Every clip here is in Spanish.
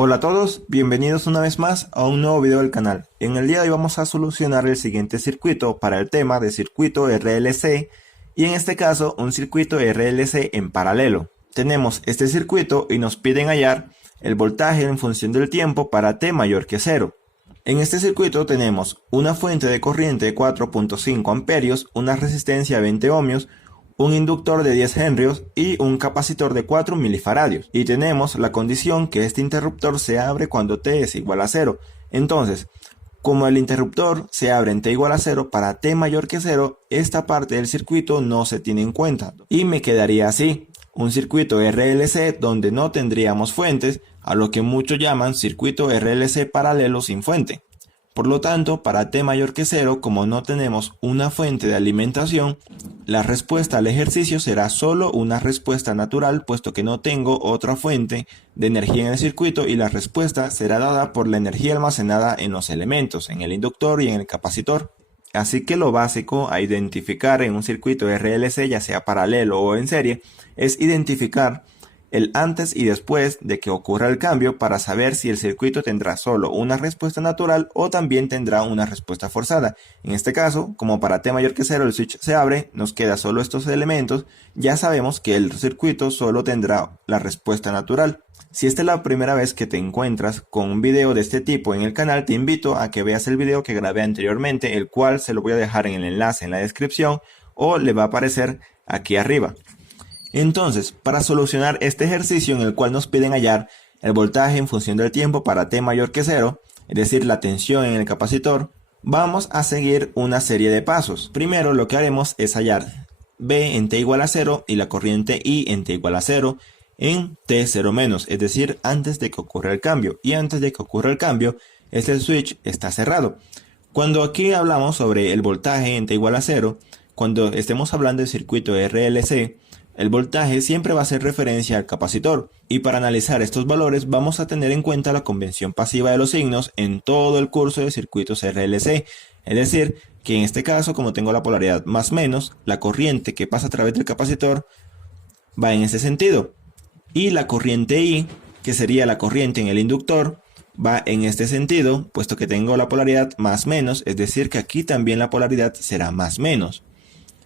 Hola a todos, bienvenidos una vez más a un nuevo video del canal. En el día de hoy vamos a solucionar el siguiente circuito para el tema de circuito RLC y en este caso un circuito RLC en paralelo. Tenemos este circuito y nos piden hallar el voltaje en función del tiempo para t mayor que 0. En este circuito tenemos una fuente de corriente de 4.5 amperios, una resistencia de 20 ohmios, un inductor de 10 henrios y un capacitor de 4 milifaradios. Y tenemos la condición que este interruptor se abre cuando t es igual a 0. Entonces, como el interruptor se abre en t igual a 0 para t mayor que 0, esta parte del circuito no se tiene en cuenta. Y me quedaría así, un circuito RLC donde no tendríamos fuentes, a lo que muchos llaman circuito RLC paralelo sin fuente. Por lo tanto, para t mayor que 0, como no tenemos una fuente de alimentación, la respuesta al ejercicio será solo una respuesta natural, puesto que no tengo otra fuente de energía en el circuito y la respuesta será dada por la energía almacenada en los elementos, en el inductor y en el capacitor. Así que lo básico a identificar en un circuito RLC, ya sea paralelo o en serie, es identificar el antes y después de que ocurra el cambio para saber si el circuito tendrá solo una respuesta natural o también tendrá una respuesta forzada. En este caso, como para t mayor que 0 el switch se abre, nos queda solo estos elementos, ya sabemos que el circuito solo tendrá la respuesta natural. Si esta es la primera vez que te encuentras con un video de este tipo en el canal, te invito a que veas el video que grabé anteriormente, el cual se lo voy a dejar en el enlace en la descripción o le va a aparecer aquí arriba. Entonces, para solucionar este ejercicio en el cual nos piden hallar el voltaje en función del tiempo para t mayor que 0, es decir, la tensión en el capacitor, vamos a seguir una serie de pasos. Primero lo que haremos es hallar V en t igual a 0 y la corriente I en t igual a 0 en t0 menos, es decir, antes de que ocurra el cambio. Y antes de que ocurra el cambio, este switch está cerrado. Cuando aquí hablamos sobre el voltaje en t igual a 0, cuando estemos hablando del circuito RLC, el voltaje siempre va a hacer referencia al capacitor, y para analizar estos valores vamos a tener en cuenta la convención pasiva de los signos en todo el curso de circuitos RLC, es decir, que en este caso, como tengo la polaridad más menos, la corriente que pasa a través del capacitor va en ese sentido, y la corriente I, que sería la corriente en el inductor, va en este sentido, puesto que tengo la polaridad más menos, es decir, que aquí también la polaridad será más menos.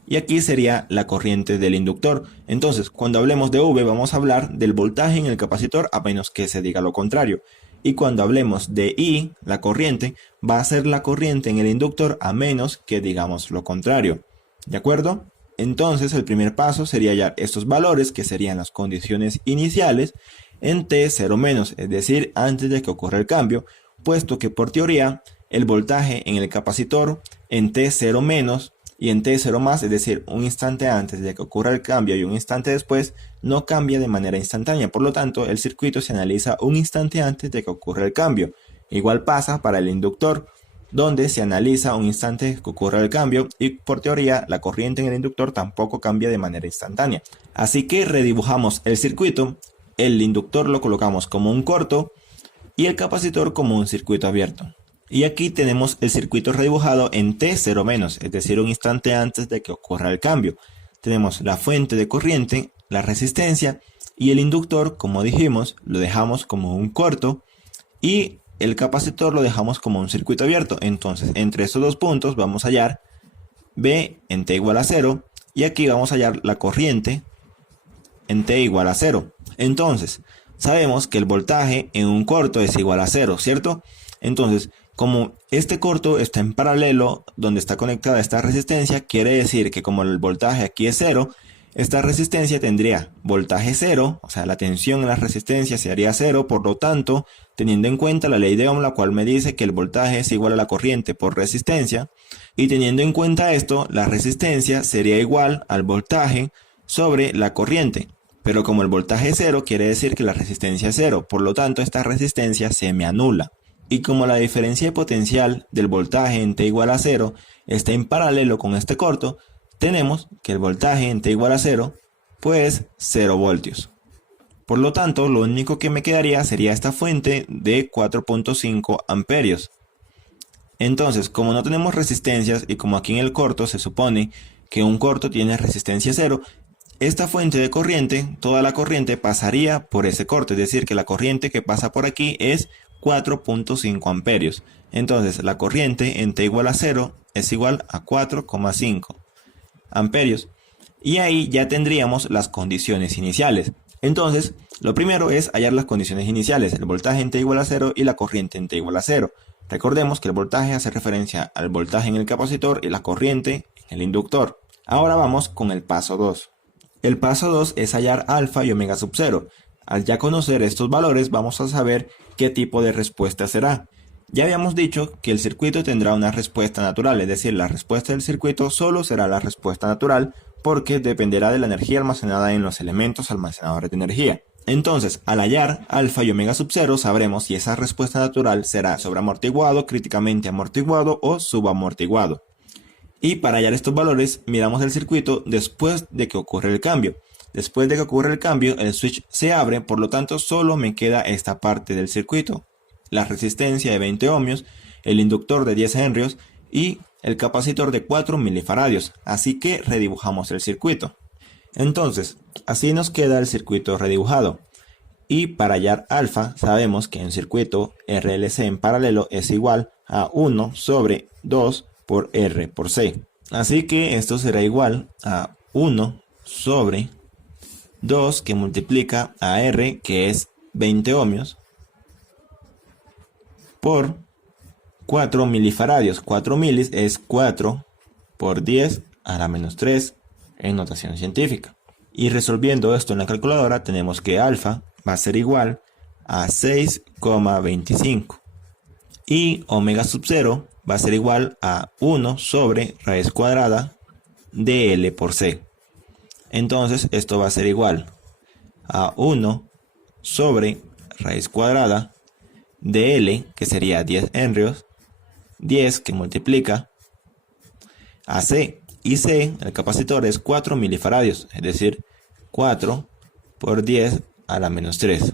Y aquí sería la corriente del inductor. Entonces, cuando hablemos de V vamos a hablar del voltaje en el capacitor a menos que se diga lo contrario. Y cuando hablemos de I, la corriente, va a ser la corriente en el inductor a menos que digamos lo contrario. ¿De acuerdo? Entonces, el primer paso sería hallar estos valores, que serían las condiciones iniciales, en T0 menos, es decir, antes de que ocurra el cambio, puesto que por teoría, el voltaje en el capacitor en T0 menos y en t0 más, es decir, un instante antes de que ocurra el cambio y un instante después, no cambia de manera instantánea. Por lo tanto, el circuito se analiza un instante antes de que ocurra el cambio. Igual pasa para el inductor, donde se analiza un instante que ocurra el cambio y por teoría la corriente en el inductor tampoco cambia de manera instantánea. Así que redibujamos el circuito, el inductor lo colocamos como un corto y el capacitor como un circuito abierto. Y aquí tenemos el circuito redibujado en t0 menos, es decir, un instante antes de que ocurra el cambio. Tenemos la fuente de corriente, la resistencia y el inductor, como dijimos, lo dejamos como un corto y el capacitor lo dejamos como un circuito abierto. Entonces, entre estos dos puntos vamos a hallar V en t igual a 0 y aquí vamos a hallar la corriente en t igual a 0. Entonces, sabemos que el voltaje en un corto es igual a 0, ¿cierto? Entonces, como este corto está en paralelo donde está conectada esta resistencia, quiere decir que como el voltaje aquí es 0, esta resistencia tendría voltaje 0, o sea, la tensión en la resistencia sería 0, por lo tanto, teniendo en cuenta la ley de Ohm, la cual me dice que el voltaje es igual a la corriente por resistencia, y teniendo en cuenta esto, la resistencia sería igual al voltaje sobre la corriente. Pero como el voltaje es 0, quiere decir que la resistencia es 0, por lo tanto, esta resistencia se me anula. Y como la diferencia de potencial del voltaje en t igual a 0 está en paralelo con este corto, tenemos que el voltaje en t igual a 0 pues 0 voltios. Por lo tanto, lo único que me quedaría sería esta fuente de 4.5 amperios. Entonces, como no tenemos resistencias y como aquí en el corto se supone que un corto tiene resistencia 0, esta fuente de corriente, toda la corriente pasaría por ese corte, es decir, que la corriente que pasa por aquí es 4.5 amperios. Entonces la corriente en T igual a 0 es igual a 4,5 amperios. Y ahí ya tendríamos las condiciones iniciales. Entonces, lo primero es hallar las condiciones iniciales, el voltaje en T igual a 0 y la corriente en T igual a 0. Recordemos que el voltaje hace referencia al voltaje en el capacitor y la corriente en el inductor. Ahora vamos con el paso 2. El paso 2 es hallar alfa y omega sub 0. Al ya conocer estos valores vamos a saber qué tipo de respuesta será. Ya habíamos dicho que el circuito tendrá una respuesta natural, es decir, la respuesta del circuito solo será la respuesta natural porque dependerá de la energía almacenada en los elementos almacenadores de energía. Entonces, al hallar alfa y omega sub 0 sabremos si esa respuesta natural será sobreamortiguado, críticamente amortiguado o subamortiguado. Y para hallar estos valores miramos el circuito después de que ocurre el cambio. Después de que ocurre el cambio, el switch se abre, por lo tanto solo me queda esta parte del circuito. La resistencia de 20 ohmios, el inductor de 10 henrios y el capacitor de 4 milifaradios. Así que redibujamos el circuito. Entonces, así nos queda el circuito redibujado. Y para hallar alfa, sabemos que un circuito RLC en paralelo es igual a 1 sobre 2 por R por C. Así que esto será igual a 1 sobre 2 que multiplica a R, que es 20 ohmios, por 4 milifaradios. 4 milis es 4 por 10 a la menos 3 en notación científica. Y resolviendo esto en la calculadora tenemos que alfa va a ser igual a 6,25 y omega sub 0 va a ser igual a 1 sobre raíz cuadrada de L por C. Entonces esto va a ser igual a 1 sobre raíz cuadrada de L, que sería 10 henrios, 10 que multiplica a C, y C, el capacitor, es 4 milifaradios, es decir, 4 por 10 a la menos 3.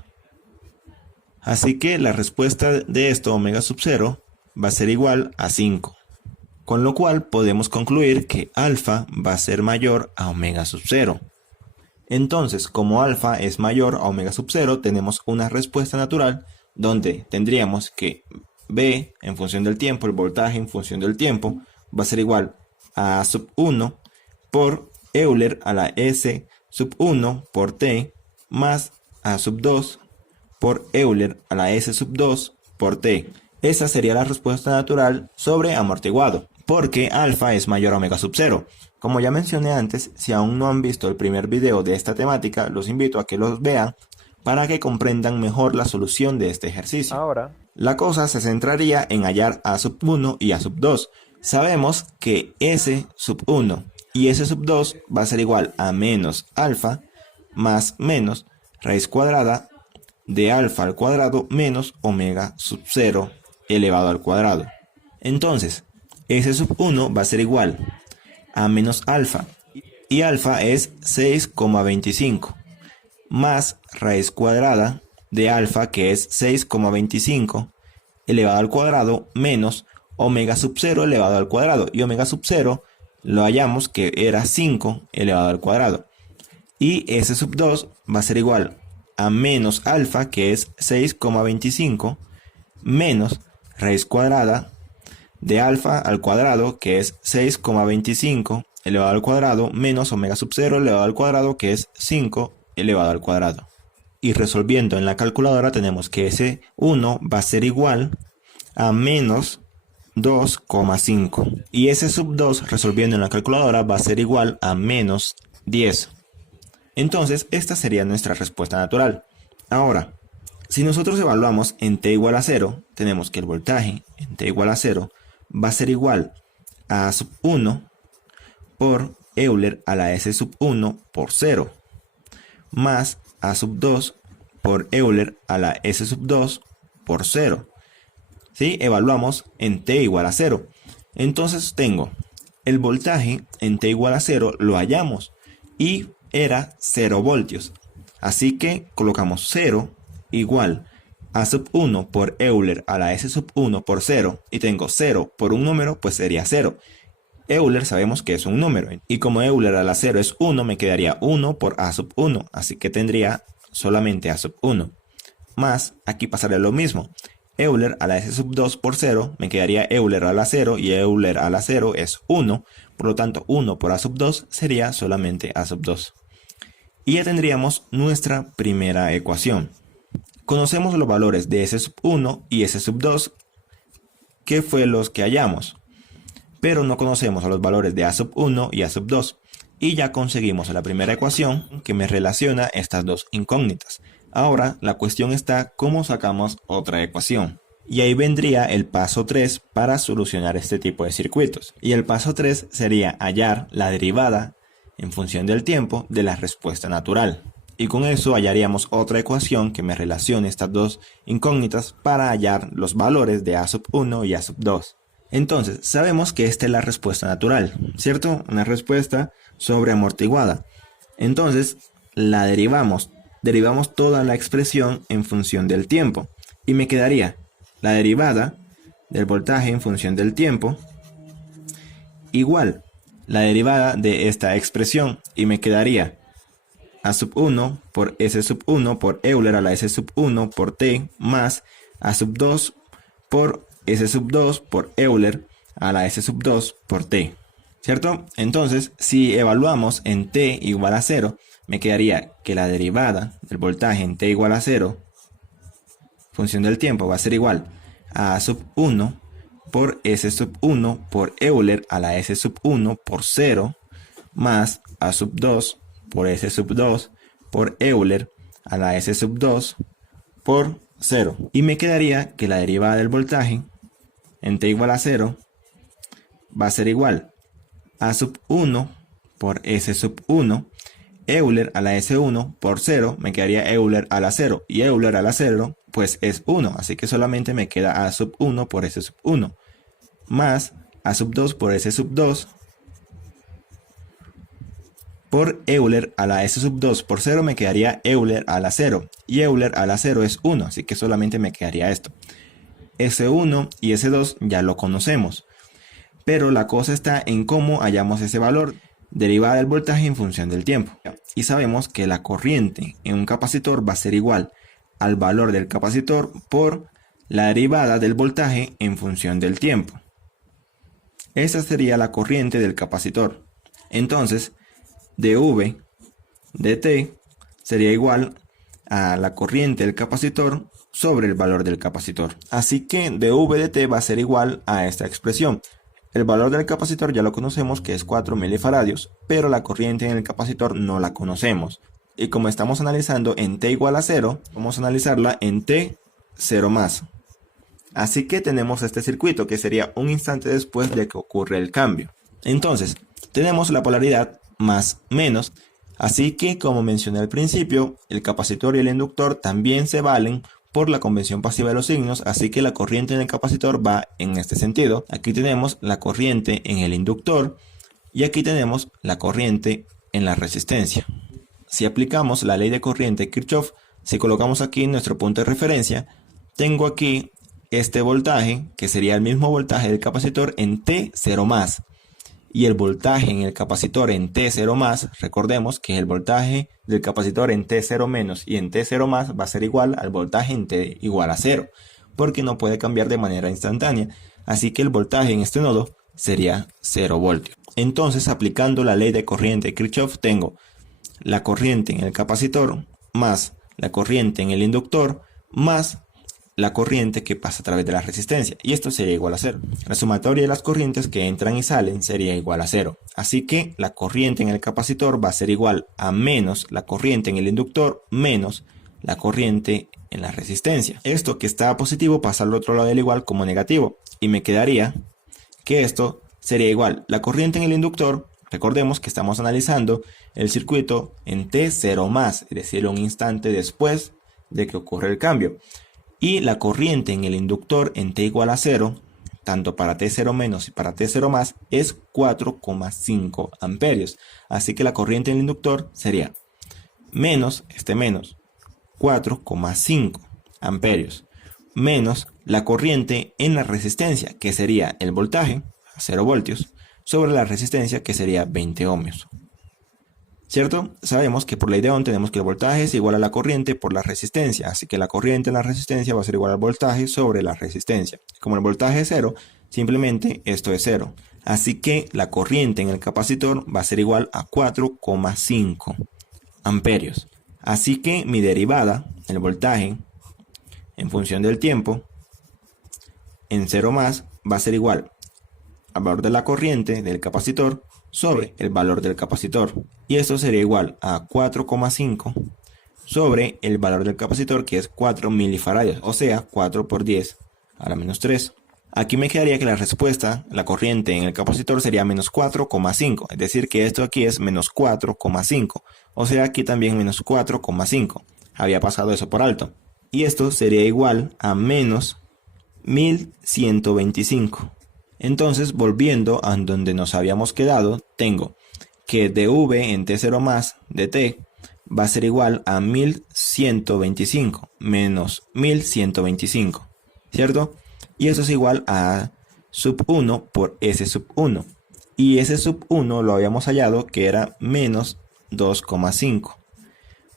Así que la respuesta de esto, omega sub 0, va a ser igual a 5. Con lo cual podemos concluir que alfa va a ser mayor a omega sub 0. Entonces, como alfa es mayor a omega sub 0, tenemos una respuesta natural donde tendríamos que B en función del tiempo, el voltaje en función del tiempo, va a ser igual a A sub 1 por Euler a la S sub 1 por T más A sub 2 por Euler a la S sub 2 por T. Esa sería la respuesta natural sobre amortiguado, porque alfa es mayor a omega sub 0. Como ya mencioné antes, si aún no han visto el primer video de esta temática, los invito a que los vean para que comprendan mejor la solución de este ejercicio. Ahora, la cosa se centraría en hallar A sub 1 y A sub 2. Sabemos que S sub 1 y S sub 2 va a ser igual a menos alfa más menos raíz cuadrada de alfa al cuadrado menos omega sub 0 elevado al cuadrado. Entonces, S sub 1 va a ser igual a menos alfa, y alfa es 6,25, más raíz cuadrada de alfa, que es 6,25 elevado al cuadrado, menos omega sub 0 elevado al cuadrado, y omega sub 0 lo hallamos que era 5 elevado al cuadrado, y S sub 2 va a ser igual a menos alfa, que es 6,25, menos raíz cuadrada de alfa al cuadrado, que es 6,25 elevado al cuadrado, menos omega sub 0 elevado al cuadrado, que es 5 elevado al cuadrado. Y resolviendo en la calculadora tenemos que ese 1 va a ser igual a menos 2,5. Y ese sub 2 resolviendo en la calculadora va a ser igual a menos 10. Entonces esta sería nuestra respuesta natural. Ahora, si nosotros evaluamos en T igual a 0, tenemos que el voltaje en T igual a 0 va a ser igual a sub 1 por Euler a la S sub 1 por 0, más A sub 2 por Euler a la S sub 2 por 0. ¿Sí? Evaluamos en T igual a 0. Entonces tengo el voltaje en T igual a 0, lo hallamos y era 0 voltios. Así que colocamos 0 igual A sub 1 por Euler a la S sub 1 por 0, y tengo 0 por un número, pues sería 0. Euler sabemos que es un número, y como Euler a la 0 es 1, me quedaría 1 por A sub 1, así que tendría solamente A sub 1. Más, aquí pasaría lo mismo. Euler a la S sub 2 por 0, me quedaría Euler a la 0, y Euler a la 0 es 1, por lo tanto 1 por A sub 2 sería solamente A sub 2. Y ya tendríamos nuestra primera ecuación. Conocemos los valores de S sub 1 y S sub 2, que fue los que hallamos, pero no conocemos a los valores de A sub 1 y A sub 2, y ya conseguimos la primera ecuación que me relaciona estas dos incógnitas. Ahora la cuestión está cómo sacamos otra ecuación. Y ahí vendría el paso 3 para solucionar este tipo de circuitos. Y el paso 3 sería hallar la derivada en función del tiempo de la respuesta natural. Y con eso hallaríamos otra ecuación que me relacione estas dos incógnitas para hallar los valores de A sub 1 y A sub 2. Entonces, sabemos que esta es la respuesta natural, ¿cierto? Una respuesta sobreamortiguada. Entonces, la derivamos toda la expresión en función del tiempo. Y me quedaría la derivada del voltaje en función del tiempo igual la derivada de esta expresión, y me quedaría A sub 1 por S sub 1 por Euler a la S sub 1 por T más A sub 2 por S sub 2 por Euler a la S sub 2 por T, ¿cierto? Entonces, si evaluamos en T igual a 0, me quedaría que la derivada del voltaje en T igual a 0, función del tiempo, va a ser igual a A sub 1 por S sub 1 por Euler a la S sub 1 por 0 más A sub 2 por S sub 2 por Euler a la S sub 2 por 0. Y me quedaría que la derivada del voltaje en T igual a 0 va a ser igual a sub 1 por S sub 1, Euler a la S1 por 0, me quedaría Euler a la 0, y Euler a la 0 pues es 1, así que solamente me queda A sub 1 por S sub 1, más A sub 2 por S sub 2, por Euler a la S sub 2 por 0 me quedaría Euler a la 0, y Euler a la 0 es 1, así que solamente me quedaría esto. S1 y S2 ya lo conocemos, pero la cosa está en cómo hallamos ese valor, derivada del voltaje en función del tiempo. Y sabemos que la corriente en un capacitor va a ser igual al valor del capacitor por la derivada del voltaje en función del tiempo. Esa sería la corriente del capacitor. Entonces, dV dt sería igual a la corriente del capacitor sobre el valor del capacitor. Así que dV dt va a ser igual a esta expresión. El valor del capacitor ya lo conocemos, que es 4 milifaradios, pero la corriente en el capacitor no la conocemos. Y como estamos analizando en t igual a 0, vamos a analizarla en t 0 más. Así que tenemos este circuito que sería un instante después de que ocurre el cambio. Entonces, tenemos la polaridad más menos. Así que, como mencioné al principio, el capacitor y el inductor también se valen por la convención pasiva de los signos, así que la corriente en el capacitor va en este sentido. Aquí tenemos la corriente en el inductor y aquí tenemos la corriente en la resistencia. Si aplicamos la ley de corriente de Kirchhoff, si colocamos aquí nuestro punto de referencia, tengo aquí este voltaje, que sería el mismo voltaje del capacitor en T0 más. Y el voltaje en el capacitor en T0 más, recordemos que el voltaje del capacitor en T0 menos y en T0 más va a ser igual al voltaje en T igual a 0, porque no puede cambiar de manera instantánea, así que el voltaje en este nodo sería 0 voltios. Entonces, aplicando la ley de corriente de Kirchhoff, tengo la corriente en el capacitor más la corriente en el inductor más la corriente que pasa a través de la resistencia, y esto sería igual a 0. La sumatoria de las corrientes que entran y salen sería igual a 0. Así que la corriente en el capacitor va a ser igual a menos la corriente en el inductor menos la corriente en la resistencia. Esto que está positivo pasa al otro lado del igual como negativo, y me quedaría que esto sería igual. La corriente en el inductor, recordemos que estamos analizando el circuito en T0 más, es decir, un instante después de que ocurre el cambio. Y la corriente en el inductor en T igual a 0, tanto para T0 menos y para T0 más, es 4,5 amperios. Así que la corriente en el inductor sería menos 4,5 amperios, menos la corriente en la resistencia, que sería el voltaje a 0 voltios, sobre la resistencia, que sería 20 ohmios. ¿Cierto? Sabemos que por ley de Ohm tenemos que el voltaje es igual a la corriente por la resistencia, así que la corriente en la resistencia va a ser igual al voltaje sobre la resistencia. Como el voltaje es 0, simplemente esto es 0. Así que la corriente en el capacitor va a ser igual a 4,5 amperios. Así que mi derivada, el voltaje, en función del tiempo, en 0 más, va a ser igual al valor de la corriente del capacitor sobre el valor del capacitor. Y esto sería igual a 4,5 sobre el valor del capacitor, que es 4 milifaradios, o sea, 4 por 10 a la menos 3. Aquí me quedaría que la respuesta, la corriente en el capacitor sería menos 4,5, es decir que esto aquí es menos 4,5, o sea aquí también menos 4,5, había pasado eso por alto. Y esto sería igual a menos 1125. Entonces, volviendo a donde nos habíamos quedado, tengo que dV en T0 más de T va a ser igual a 1125 menos 1125, ¿cierto? Y eso es igual a sub 1 por S sub 1. Y ese sub 1 lo habíamos hallado que era menos 2,5.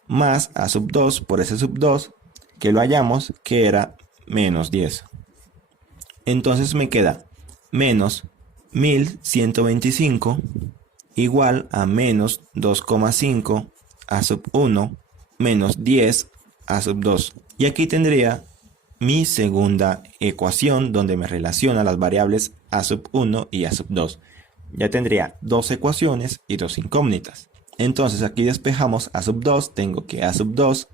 Más A sub 2 por S sub 2, que lo hallamos que era menos 10. Entonces me queda menos 1125 igual a menos 2,5 A sub 1 menos 10 A sub 2. Y aquí tendría mi segunda ecuación donde me relaciona las variables A sub 1 y A sub 2. Ya tendría dos ecuaciones y dos incógnitas. Entonces aquí despejamos A sub 2, tengo que A sub 2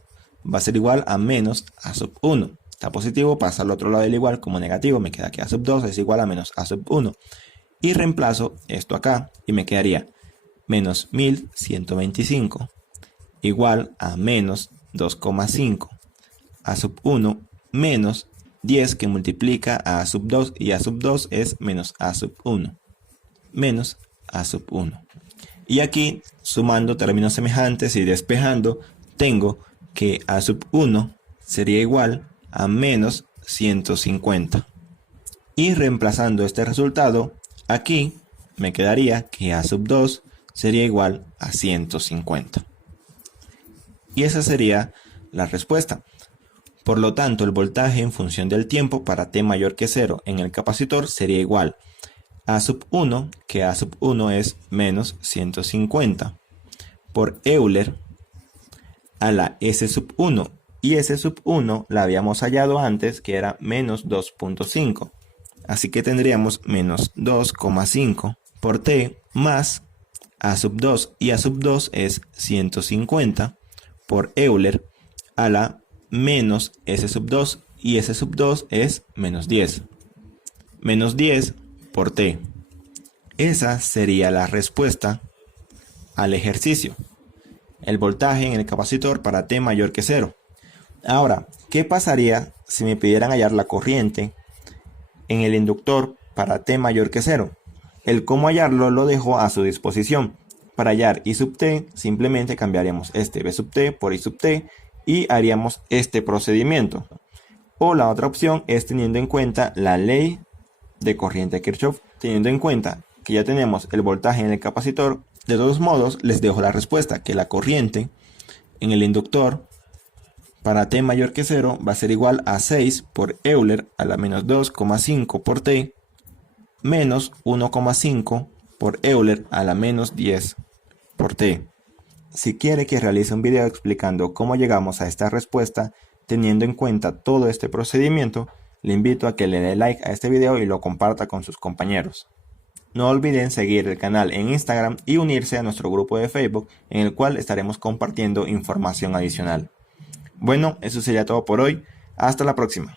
va a ser igual a menos A sub 1. Está positivo, pasa al otro lado del igual como negativo, me queda que A sub 2 es igual a menos A sub 1. Y reemplazo esto acá y me quedaría menos 1125 igual a menos 2,5 A sub 1 menos 10 que multiplica a sub 2 y A sub 2 es menos A sub 1 menos A sub 1. Y aquí sumando términos semejantes y despejando tengo que A sub 1 sería igual a menos 150. Y reemplazando este resultado aquí me quedaría que A sub 2 sería igual a 150. Y esa sería la respuesta. Por lo tanto, el voltaje en función del tiempo para T mayor que 0 en el capacitor sería igual a A sub 1, que A sub 1 es menos 150, por Euler a la S sub 1. Y S sub 1 la habíamos hallado antes, que era menos 2,5. Así que tendríamos menos 2,5 por T más A sub 2. Y A sub 2 es 150 por Euler a la menos S sub 2. Y S sub 2 es menos 10. Menos 10 por T. Esa sería la respuesta al ejercicio. El voltaje en el capacitor para T mayor que 0. Ahora, ¿qué pasaría si me pidieran hallar la corriente en el inductor para T mayor que 0? El cómo hallarlo lo dejo a su disposición. Para hallar I sub T, simplemente cambiaríamos este B sub T por I sub T y haríamos este procedimiento. O la otra opción es teniendo en cuenta la ley de corriente de Kirchhoff, teniendo en cuenta que ya tenemos el voltaje en el capacitor. De todos modos, les dejo la respuesta, que la corriente en el inductor para T mayor que 0 va a ser igual a 6 por Euler a la menos 2,5 por T menos 1,5 por Euler a la menos 10 por T. Si quiere que realice un video explicando cómo llegamos a esta respuesta teniendo en cuenta todo este procedimiento, le invito a que le dé like a este video y lo comparta con sus compañeros. No olviden seguir el canal en Instagram y unirse a nuestro grupo de Facebook, en el cual estaremos compartiendo información adicional. Bueno, eso sería todo por hoy. Hasta la próxima.